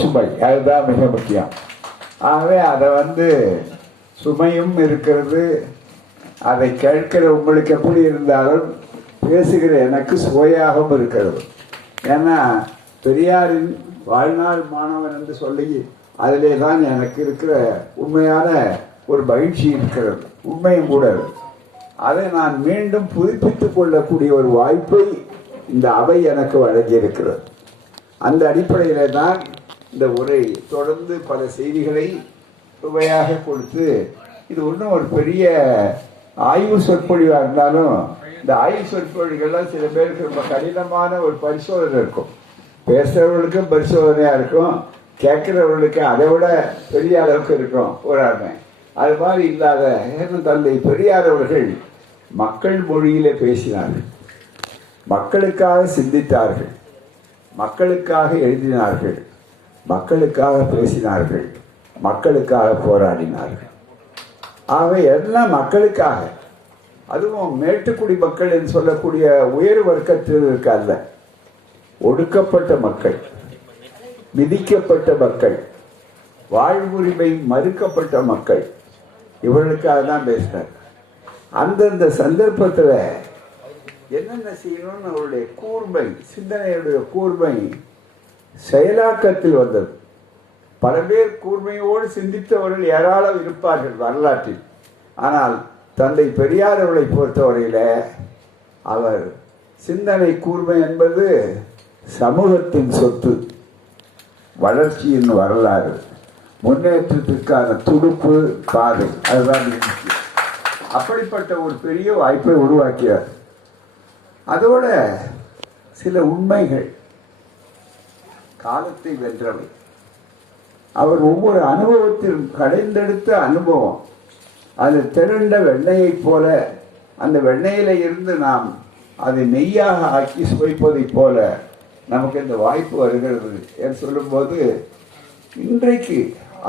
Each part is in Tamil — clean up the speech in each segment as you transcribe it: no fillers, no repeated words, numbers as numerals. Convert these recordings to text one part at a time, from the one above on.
சுமை அதுதான் மிக முக்கியம். ஆகவே அதை சுமையும் இருக்கிறது. அதை கேட்கிற உங்களுக்கு எப்படி இருந்தாலும் பேசுகிற எனக்கு சுவையாகவும் இருக்கிறது. ஏன்னா பெரியாரின் வாழ்நாள் மாணவன் என்று சொல்லி அதிலே தான் எனக்கு இருக்கிற உண்மையான ஒரு மகிழ்ச்சி இருக்கிறது, உண்மையும் கூட. அதை நான் மீண்டும் புதுப்பித்துக் கொள்ளக்கூடிய ஒரு வாய்ப்பை இந்த அவை எனக்கு வழங்கியிருக்கிறது. அந்த அடிப்படையில தான் இந்த உரை தொடர்ந்து பல செய்திகளை சுவையாக கொடுத்து, இது ஒன்றும் ஒரு பெரிய ஆய்வு சொற்பொழிவாக இருந்தாலும் இந்த ஆய்வு சொற்பொழிவுகள்லாம் சில பேருக்கு ரொம்ப கடினமான ஒரு பரிசோதனை இருக்கும். பேசுறவர்களுக்கும் பரிசோதனையா இருக்கும், கேட்கிறவர்களுக்கு அதை விட பெரிய அளவுக்கு இருக்கும் போராடுமை. அது மாதிரி இல்லாத தந்தை பெரியார் அவர்கள் மக்கள் மொழியிலே பேசினார்கள், மக்களுக்காக சிந்தித்தார்கள், மக்களுக்காக எழுதினார்கள், மக்களுக்காக பேசினார்கள், மக்களுக்காக போராடினார்கள். ஆகவே எல்லாம் மக்களுக்காக. அதுவும் மேட்டுக்குடி மக்கள் என்று சொல்லக்கூடிய உயர் வர்க்கத்திற்கு அல்ல, ஒடுக்கப்பட்ட மக்கள், விதிக்கப்பட்ட மக்கள், வாழ்வுரிமை மறுக்கப்பட்ட மக்கள், இவர்களுக்காக தான் பேசினார். அந்தந்த சந்தர்ப்பத்தில் என்னென்ன செய்யணும்னு அவருடைய கூர்மை, சிந்தனையுடைய கூர்மை செயலாக்கத்தில் வந்தது. பல பேர் கூர்மையோடு சிந்தித்தவர்கள் ஏராளம் இருப்பார்கள் வரலாற்றில். ஆனால் தந்தை பெரியார் அவர்களை பொறுத்தவரையில அவர் சிந்தனை கூர்மை என்பது சமூகத்தின் சொத்து, வளர்ச்சியின் வரலாறு, முன்னேற்றத்திற்கான துடுப்பு பாதை, அதுதான் முக்கியம். அப்படிப்பட்ட ஒரு பெரிய வாய்ப்பை உருவாக்கியார். அதோட சில உண்மைகள் காலத்தை வென்றவை. அவர் ஒவ்வொரு அனுபவத்திலும் கடைந்தெடுத்த அனுபவம், அது திரண்ட வெண்ணெயை போல, அந்த வெண்ணெயில இருந்து நாம் அதை நெய்யாக ஆக்கி சுவைப்பதை போல நமக்கு இந்த வாய்ப்பு வருகிறது என்று சொல்லும்போது, இன்றைக்கு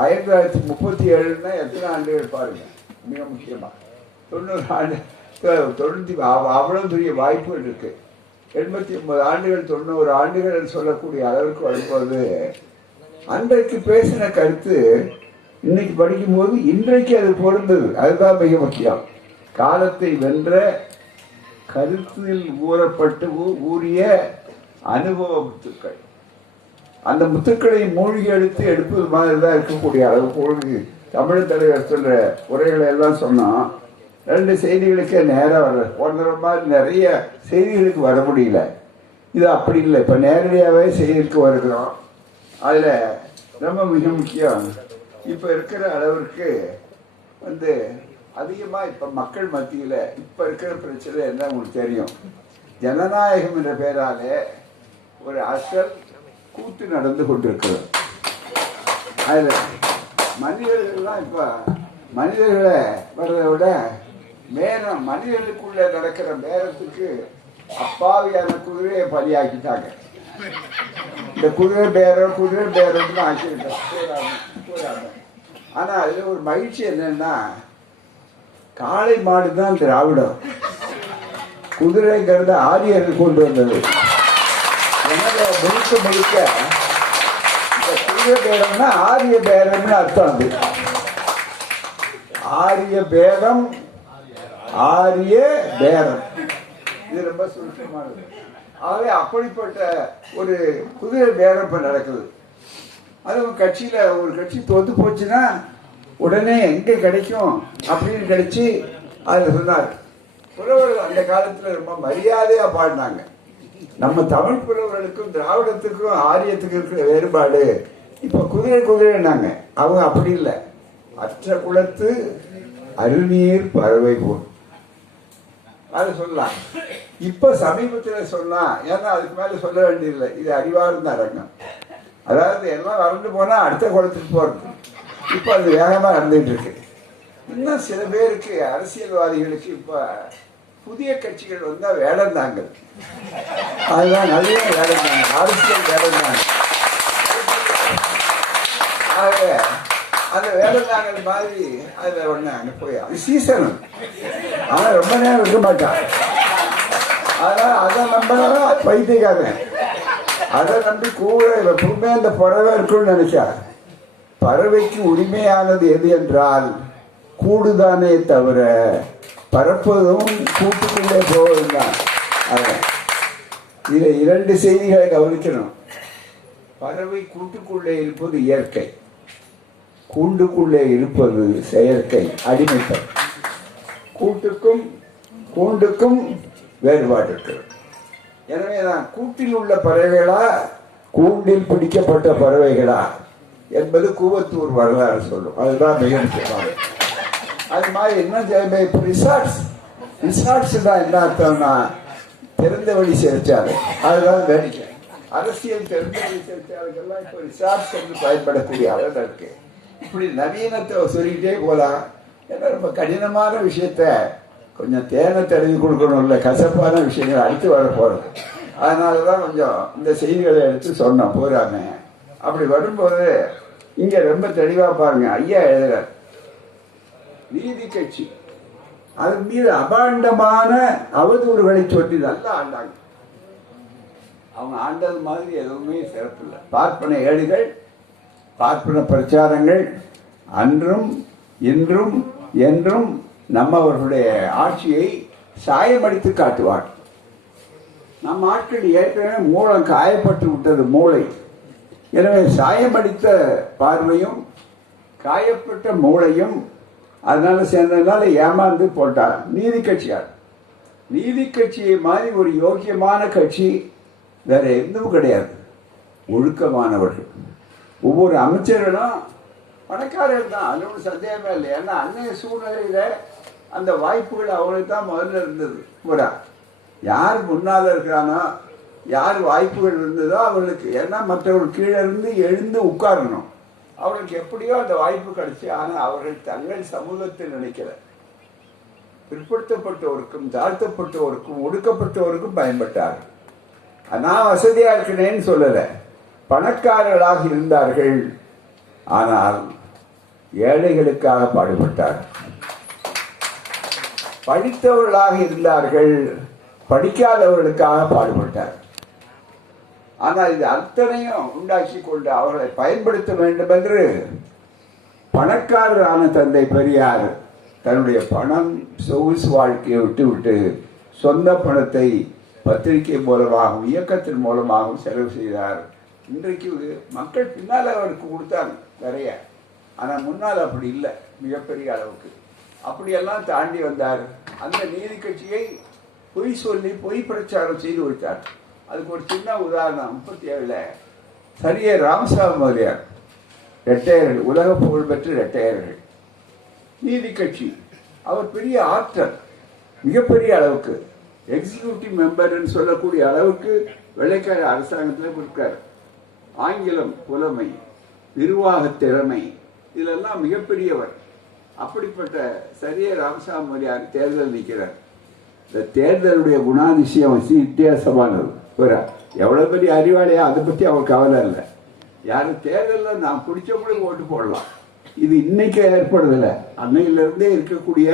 1937 எத்தனை ஆண்டுகள் பாருங்க, மிக முக்கியமா 90 ஆண்டு, 90 அவ்வளவு பெரிய வாய்ப்புகள் இருக்கு. 89 ஆண்டுகள் 90 ஆண்டுகள் சொல்லக்கூடிய அளவுக்கு வரும்போது அன்றைக்கு பேசின கருத்து இன்னைக்கு படிக்கும்போது இன்றைக்கு அது பொருந்தது. அதுதான் மிக முக்கியம். காலத்தை வென்ற கருத்தில் ஊறப்பட்டு ஊறிய அனுபவ முத்துக்கள், அந்த முத்துக்களை மூழ்கி எடுப்பது மாதிரி தான் இருக்கக்கூடிய அளவுக்கு தமிழ் தலைவர் சொல்ற உரைகளை எல்லாம் சொன்னோம். 2 செய்திகளுக்கே நேரம் வர போன்ற மாதிரி நிறைய செய்திகளுக்கு வர முடியல. இது அப்படி இல்லை, இப்ப நேரடியாகவே செய்திக்கு வருகிறோம். அதுல ரொம்ப மிக முக்கியம், இப்ப இருக்கிற அளவிற்கு அதிகமா இப்ப மக்கள் மத்தியில இப்ப இருக்கிற பிரச்சனை என்ன உங்களுக்கு தெரியும். ஜனநாயகம் என்ற பெயராலே ஒரு அசல் கூத்து நடந்து கொண்டிருக்கிறது. அதுல மனிதர்கள்லாம் இப்ப மனிதர்களை வர்றதை விட மனிதர்களுக்குள்ள நடக்கிற பேரத்துக்கு அப்பாவியான குதிரையை பலியாக்கிட்டாங்க. இந்த குதிரை பேரம்னு ஆக்கிட்டாங்க. ஆனா அதுல ஒரு மகிழ்ச்சி என்னன்னா, காளை மாடு தான் திராவிடம், குதிரைங்கிறத ஆரியர்கள் கொண்டு வந்தது. முழுக்க இந்த குதிரை பேரம்னா ஆரிய பேரம்னு அர்த்தம். அது ஆரிய பேரம், ஆரிய பேரம், இது ரொம்ப சுருக்கமானது. ஆகவே அப்படிப்பட்ட ஒரு குதிரை பேரம் இப்ப நடக்குது. அதுவும் கட்சியில ஒரு கட்சி தோத்து போச்சுன்னா உடனே எங்க கிடைக்கும் அப்படின்னு கிடைச்சி அதுல சொன்னார். புலவர்கள் அந்த காலத்துல ரொம்ப மரியாதையா பாடினாங்க. நம்ம தமிழ் புலவர்களுக்கும் திராவிடத்துக்கும் ஆரியத்துக்கும் இருக்கிற வேறுபாடு இப்ப குதிரைன்னாங்க. அவங்க அப்படி இல்லை, அற்ற குலத்து அருநீர் பறவை போல் அது சொல்லலாம். இப்ப சமீபத்தில் சொன்னா, ஏன்னா அதுக்கு மேல சொல்ல வேண்டியதில்லை, இது அறிவார்ந்த அரங்கம். அதாவது எல்லாம் வறண்டு போனா அடுத்த குளத்துக்கு போறது. இப்ப அது வேகமா நடந்துட்டு இருக்கு. இன்னும் சில பேருக்கு, அரசியல்வாதிகளுக்கு இப்ப புதிய கட்சிகள் வந்தா வேடந்தாங்க, அதுதான் நிறைய வேடந்தாங்க, அரசியல் வேடந்தாங்க. ஆகவே அந்த வேடந்தாங்கல் மாதிரி அதுல ஒண்ணு அங்க போய் அது சீசன், ஆனா ரொம்ப நேரம் இருக்க மாட்டான். அதனால அதை நம்பினா பைத்தியக்காரன். அதை நம்பி கூட எப்பவுமே அந்த பறவை இருக்குன்னு நினைச்சார். பறவைக்கு உரிமையானது எது என்றால் கூடுதானே தவிர பறப்பதும் கூட்டுக்குள்ளே போவதுதான். இதில் 2 செய்திகளை கவனிக்கணும். பறவை கூட்டுக்குள்ளே இருப்பது இயற்கை, கூண்டுக்குள்ளே இருப்பது செயற்கை, அடிமைத்தல். கூண்டுக்கும் வேறுபாடு இருக்கு. எனவே நான் கூட்டில் உள்ள பறவைகளா கூண்டில் பிடிக்கப்பட்ட பறவைகளா என்பது கூவத்தூர் வரலாறு சொல்லும். அதுதான் மிக முக்கியமானது. அது மாதிரி என்ன ரிசார்ட்ஸ் தான் என்ன அர்த்தம்னா திறந்த வழி சிறைச்சாலை. அதுதான் வேடிக்கை. அரசியல் திறந்த வழி சிறைச்சாலைகள்லாம் இப்போ ரிசார்ட்ஸ் என்று பயன்படக்கூடிய அளவில் இருக்கு. இப்படி நவீனத்தை சொல்லிக்கிட்டே போகலாம். ஏன்னா ரொம்ப கடினமான விஷயத்த கொஞ்சம் தேனை தடவி கொடுக்கணும்ல, கசப்பான விஷயங்கள் அடுத்து வர போகிறது. அதனால தான் கொஞ்சம் இந்த செய்திகளை எடுத்து சொன்னோம் பூராமே. அப்படி வரும்போது இங்கே ரொம்ப தெளிவாக பாருங்க, ஐயா எழுதுறார். நீதி கட்சி அதன் மீது அபாண்டமான அவதூறுகளை சொல்லி நல்லா ஆண்டாங்க. அவங்க ஆண்டது மாதிரி எதுவுமே சிறப்பு இல்லை. பார்ப்பன ஏடுகள், பார்ப்பன பிரச்சாரங்கள் அன்றும் இன்றும் என்றும் நம்மவர்களுடைய ஆட்சியை சாயமடித்து காட்டுவார். நம் ஆட்கள் ஏற்கனவே மூலம் காயப்பட்டு விட்டது மூளை. எனவே சாயமடித்த பார்வையும் காயப்பட்ட மூளையும் அதனால சேர்ந்ததுனால ஏமாந்து போட்டார் நீதி கட்சியார். நீதி கட்சியை மாதிரி ஒரு யோக்கியமான கட்சி வேற எதுவும் கிடையாது. ஒழுக்கமானவர்கள், ஒவ்வொரு அமைச்சர்களும் பணக்காரர்கள் தான், அது ஒன்றும் சந்தேகமே இல்லை. ஏன்னா அன்னைய சூழ்நிலையில அந்த வாய்ப்புகள் அவங்களுக்கு தான் முதல்ல இருந்தது. பூரா யார் முன்னால் இருக்கிறானோ, யார் வாய்ப்புகள் இருந்ததோ அவர்களுக்கு. ஏன்னா மற்றவர்கள் கீழே இருந்து எழுந்து உட்காரணும். அவர்களுக்கு எப்படியோ அந்த வாய்ப்பு கிடைச்சி. ஆனால் அவர்கள் தங்கள் சமூகத்தில் நினைக்கல. பிற்படுத்தப்பட்டவருக்கும் தாழ்த்தப்பட்டவருக்கும் ஒடுக்கப்பட்டவருக்கும் பயன்பட்டார். நான் வசதியா இருக்கிறேன்னு சொல்லல, பணக்காரர்களாக இருந்தார்கள். ஆனால் ஏழைகளுக்காக பாடுபட்டார். படித்தவர்களாக இருந்தார்கள், படிக்காதவர்களுக்காக பாடுபட்டார். ஆனால் இது அத்தனையும் உண்டாக்கி கொண்டு அவர்களை பயன்படுத்த வேண்டும் என்று பணக்காரரான தந்தை பெரியார் தன்னுடைய பணம் சொகுசு வாழ்க்கையை விட்டு சொந்த பணத்தை பத்திரிகை மூலமாகவும் இயக்கத்தின் மூலமாகவும் செலவு செய்தார். இன்றைக்கு மக்கள் பின்னால் அவருக்கு கொடுத்தாங்க நிறைய. ஆனால் முன்னால் அப்படி இல்லை, மிகப்பெரிய அளவுக்கு. அப்படியெல்லாம் தாண்டி வந்தார். அந்த நீதி கட்சியை பொய் சொல்லி பொய் பிரச்சாரம் செய்து வைத்தார். அதுக்கு ஒரு சின்ன உதாரணம். 37 சரியே ராமசாமி முதலியார் ரெட்டையர்கள், உலக புகழ்பெற்ற ரெட்டையர்கள் நீதி கட்சி. அவர் பெரிய ஆற்றல், மிகப்பெரிய அளவுக்கு எக்ஸிக்யூட்டிவ் மெம்பர்ன்னு சொல்லக்கூடிய அளவுக்கு வெள்ளைக்கார அரசாங்கத்தில் இருக்கார். ஆங்கிலம் புலமை, நிர்வாக திறமை, இதெல்லாம் மிகப்பெரியவர். அப்படிப்பட்ட சரியே ராமசாமி முதலியார் தேர்தல் நிற்கிறார். இந்த தேர்தலுடைய குணாதிசயம் வித்தியாசமானது. எவ்வளவு பெரிய அறிவாளியா அதை பற்றி அவர் கவலை இல்லை. யாரும் தேர்தலில் நான் பிடிச்சவங்களுக்கு ஓட்டு போடலாம். இது இன்னைக்கு ஏற்படுதில்லை, அன்னையிலிருந்தே இருக்கக்கூடிய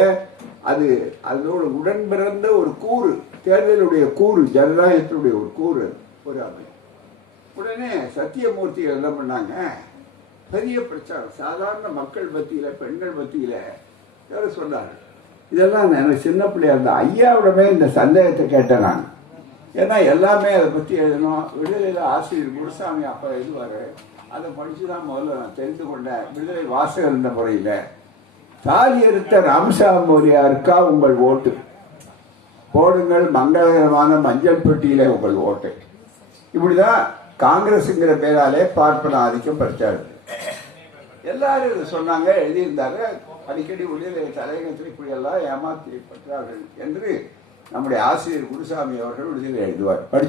அது அதோட உடன் பிறந்த ஒரு கூறு, தேர்தலுடைய கூறு, ஜனநாயகத்தினுடைய ஒரு கூறு. பொறாமை. உடனே சத்தியமூர்த்திகள் என்ன பண்ணாங்க, பெரிய பிரச்சாரம் சாதாரண மக்கள் மத்தியில், பெண்கள் மத்தியில் யாரும் சொன்னார். இதெல்லாம் எனக்கு சின்ன பிள்ளையா இருந்த ஐயாவிடமே இந்த சந்தேகத்தை கேட்டேன் நான். ஏன்னா எல்லாமே அதை பற்றி எழுதணும். விடுதலையில் ஆசிரியர் குருசாமி அப்போ எழுதுவார். அதை படித்து தான் முதல்ல நான் தெரிந்து கொண்டேன். விடுதலை வாசகர் என்ற முறையில் தாலி எடுத்த ராமசாமி முதலியாருக்கா உங்கள் ஓட்டு போடுங்கள், மங்களகரமான மஞ்சள் பெட்டியில உங்கள் ஓட்டை. இப்படிதான் காங்கிரஸுங்கிற பேராலே பார்ப்பன ஆதிக்கம் பிரச்சாரம். எல்லாரும் இதை சொன்னாங்க, எழுதியிருந்தாங்க. அடிக்கடி விடுதலை தலைநகரத்தில் இப்படியெல்லாம் ஏமாற்றப்பட்டார்கள் என்று நம்முடைய ஆசிரியர் குருசாமி அவர்கள் விடுதலை எழுதுவார். படிச்சு